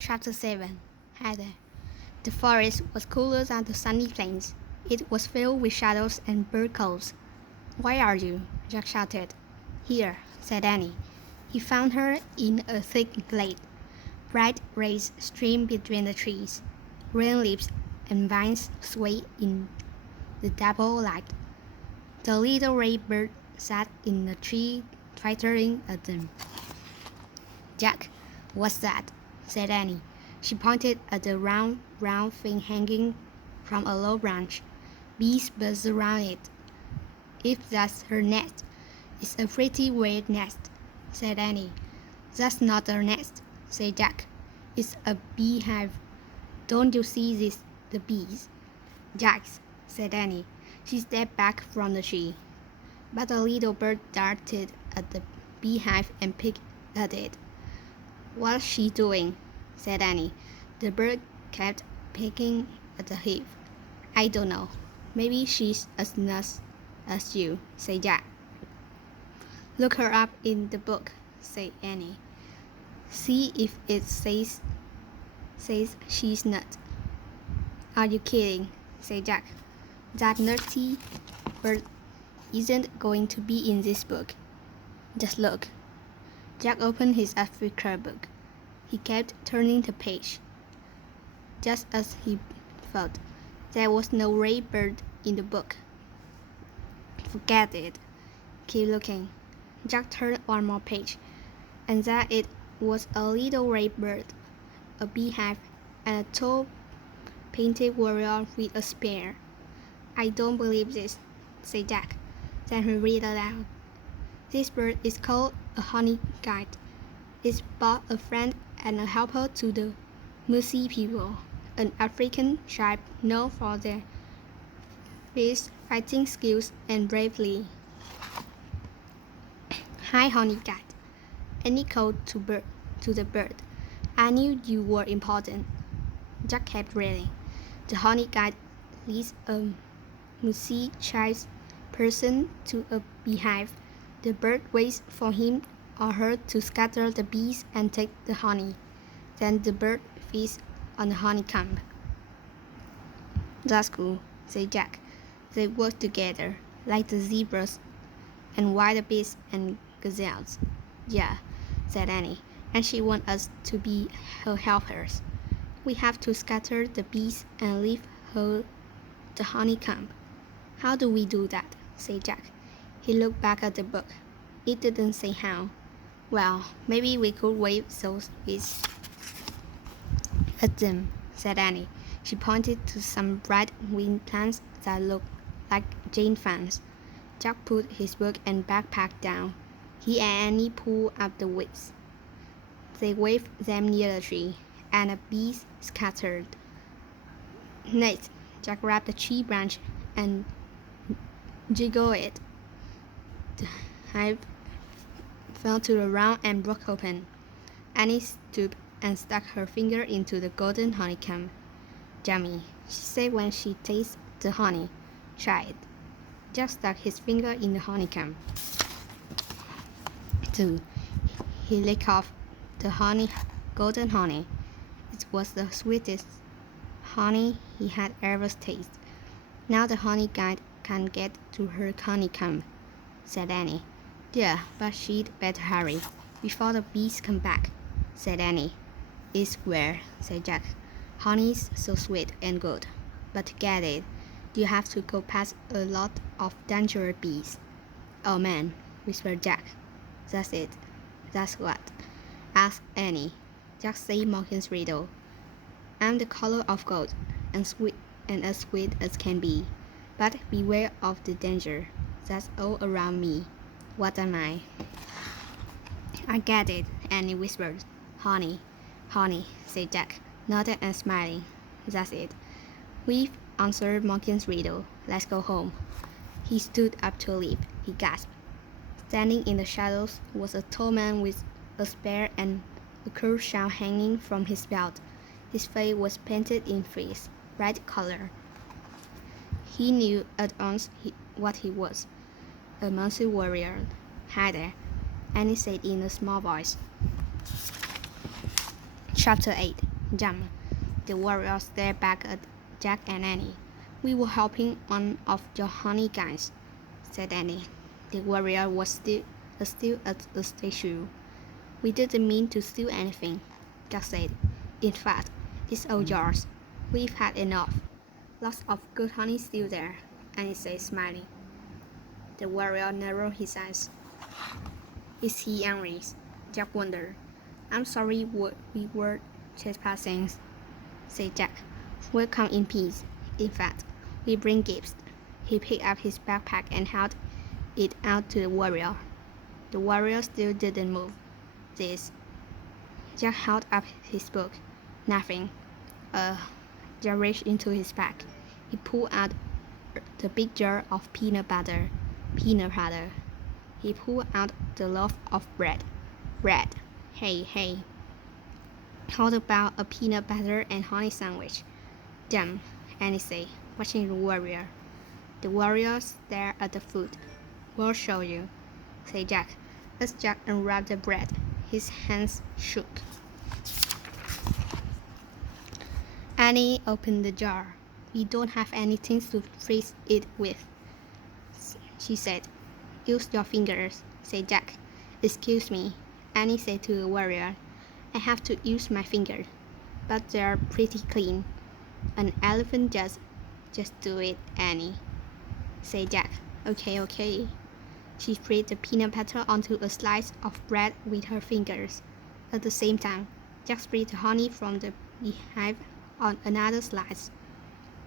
Chapter 7 Heather. The forest was cooler than the sunny plains. It was filled with shadows and bird calls. "Where are you?" Jack shouted. "Here," said Annie. He found her in a thick glade. Bright rays streamed between the trees. Green leaves and vines swayed in the dapple light. The little red bird sat in a tree twittering at them. "Jack, what's that?" said Annie. She pointed at the round, brown thing hanging from a low branch. "Bees buzz around it." "If that's her nest, it's a pretty weird nest," said Annie. "That's not a nest," said Jack. "It's a beehive. Don't you see the bees?" "Jacks," said Annie. She stepped back from the tree. But a little bird darted at the beehive and picked at it. "What's she doing?" said Annie. The bird kept picking at the hive. "I don't know. Maybe she's as nuts as you," said Jack. "Look her up in the book," said Annie. "See if it says she's nuts." "Are you kidding?" said Jack. "That nutty bird isn't going to be in this book. Just look." Jack opened his Africa book. He kept turning the page. Just as he thought, there was no red bird in the book. "Forget it. Keep looking." Jack turned one more page, and there it was, a little red bird, a beehive, and a tall painted warrior with a spear. "I don't believe this," said Jack. Then he read aloud. "This bird is called a honey guide. It's both a friend and a helper to the Musi people, an African tribe known for their fierce fighting skills and bravery." "Hi, honey guide," Annie called to the bird. "I knew you were important." Jack kept reading. "The honey guide leads a Musi tribe person to a beehive. The bird waits for him or her to scatter the bees and take the honey. Then the bird feeds on the honeycomb." "That's cool," said Jack. "They work together, like the zebras and wildebeests and gazelles." "Yeah," said Annie, "and she wants us to be her helpers. We have to scatter the bees and leave her the honeycomb." "How do we do that?" said Jack. He looked back at the book. It didn't say how. "Well, maybe we could wave those bees at them," said Annie. She pointed to some bright winged plants that looked like Jane fans. Jack put his book and backpack down. He and Annie pulled up the wings. They waved them near the tree, and the bees scattered. Next, Jack grabbed the tree branch and jiggled it. The hive fell to the ground and broke open. Annie stooped and stuck her finger into the golden honeycomb. "Yummy," she said when she tasted the honey. "Try it." Jack stuck his finger in the honeycomb, too. He licked off the golden honey. It was the sweetest honey he had ever tasted. "Now the honey guide can't get to her honeycomb," said Annie. "Yeah, but she'd better hurry before the bees come back," said Annie. "It's weird," said Jack. "Honey's so sweet and good, but to get it, you have to go past a lot of dangerous bees." "Oh man," whispered Jack. "That's it." "That's what?" asked Annie. Jack said Morgan's riddle. "I'm the color of gold, and as sweet as can be. But beware of the danger that's all around me. What am I?" "I get it," Annie whispered. "Honey." "Honey," said Jack, nodding and smiling. "That's it. We've answered Morgan's riddle. Let's go home." He stood up to leave. He gasped. Standing in the shadows was a tall man with a spear and a curved shawl hanging from his belt. His face was painted in fierce, red color. He knew at once what he was. A Musi warrior. "Hi there," Annie said in a small voice. Chapter 8 Jump. The warrior stared back at Jack and Annie. We were helping one of your honey guys, said Annie. The warrior was still at the statue. We didn't mean to steal anything, Jack said. In fact, it's all yours. We've had enough. Lots of good honey still there, Annie said, smiling. The warrior narrowed his eyes. Is he angry? Jack wondered. I'm sorry we were trespassing, said Jack. We'll come in peace. In fact, we bring gifts. He picked up his backpack and held it out to the warrior. The warrior still didn't move. This. Jack held up his book. Nothing. Jack reached into his pack. He pulled out the big jar of peanut butter. He pulled out the loaf of bread. Bread. Hey. How about a peanut butter and honey sandwich? Jam, Annie said, watching the warrior. The warrior stared at the food. We'll show you, said Jack. As Jack unwrapped the bread, his hands shook. Annie opened the jar. We don't have anything to freeze it with, she said. Use your fingers, said Jack. Excuse me, Annie said to the warrior. I have to use my fingers, but they're pretty clean. An elephant just do it, Annie, said Jack. Okay. She spread the peanut butter onto a slice of bread with her fingers. At the same time, Jack spread the honey from the beehive on another slice.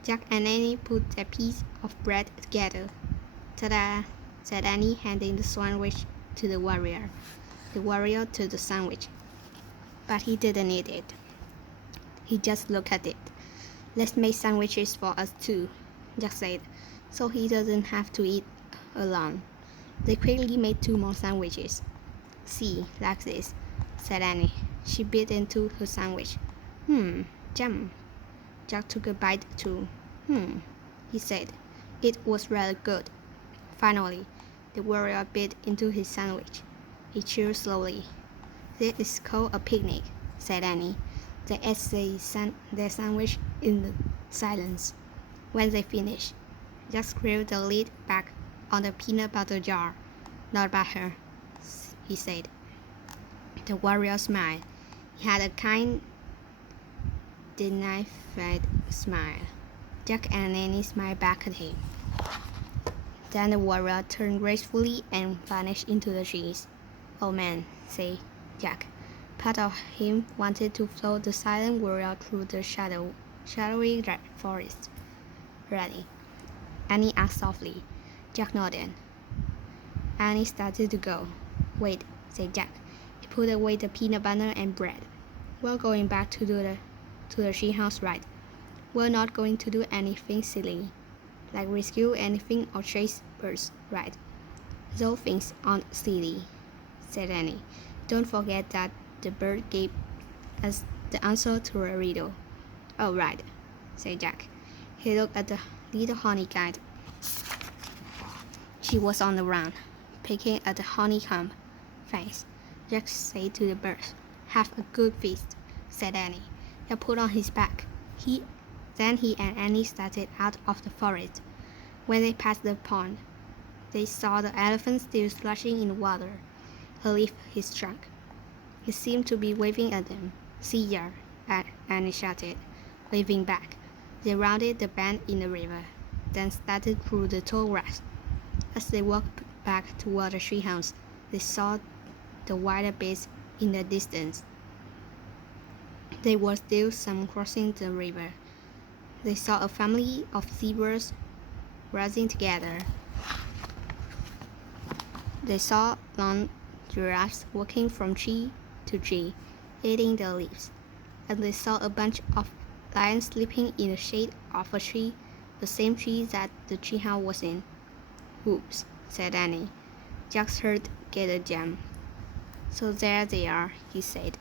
Jack and Annie put their piece of bread together. Ta-da, said Annie, handing the sandwich to the warrior. The warrior took the sandwich, but he didn't eat it. He just looked at it. Let's make sandwiches for us too, Jack said, so he doesn't have to eat alone. They quickly made 2 more sandwiches. See, like this, said Annie. She bit into her sandwich. Jam. Jack took a bite too. He said. It was really good. Finally, the warrior bit into his sandwich. He chewed slowly. This is called a picnic, said Annie. They ate their sandwich in silence. When they finished, Jack screwed the lid back on the peanut butter jar. Not butter, he said. The warrior smiled. He had a kind, dignified smile. Jack and Annie smiled back at him. Then the warrior turned gracefully and vanished into the trees. Oh man, said Jack. Part of him wanted to follow the silent warrior through the shadowy forest. Ready? Annie asked softly. Jack nodded. Annie started to go. Wait, said Jack. He put away the peanut butter and bread. We're going back to the treehouse, right? We're not going to do anything silly, like rescue anything or chase birds, right? Those things aren't silly, said Annie. Don't forget that the bird gave us the answer to a riddle. Oh, right, said Jack. He looked at the little honey guide. She was on the ground, picking at the honeycomb. Thanks, Jack said to the birds. Have a good feast, said Annie. He put on his back. Then he and Annie started out of the forest. When they passed the pond, they saw the elephant still splashing in the water. He lifted his trunk. He seemed to be waving at them. See ya, Annie shouted, waving back. They rounded the bend in the river, then started through the tall grass. As they walked back toward the treehouse, they saw the wildebeest in the distance. There were still some crossing the river. They saw a family of zebras grazing together. They saw long giraffes walking from tree to tree, eating the leaves. And they saw a bunch of lions sleeping in the shade of a tree, the same tree that the treehouse was in. Whoops, said Annie. Jack's heart gave a jump. So there they are, he said.